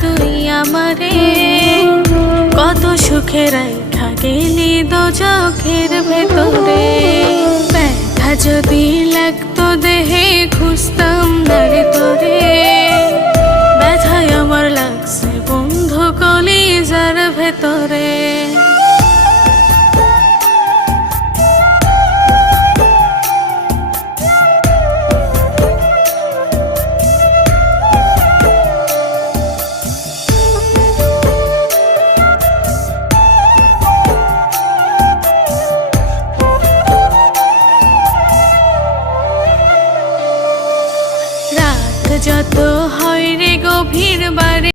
তুই আমারে কত সুখে রাইখা গেলি দো চোখের ভেতরে। ব্যথা যদি লাগতো দেহে খুঁজতাম না রে তোরে, ব্যথায় আমার লাগছে বন্ধু কলিজার ভেতরে।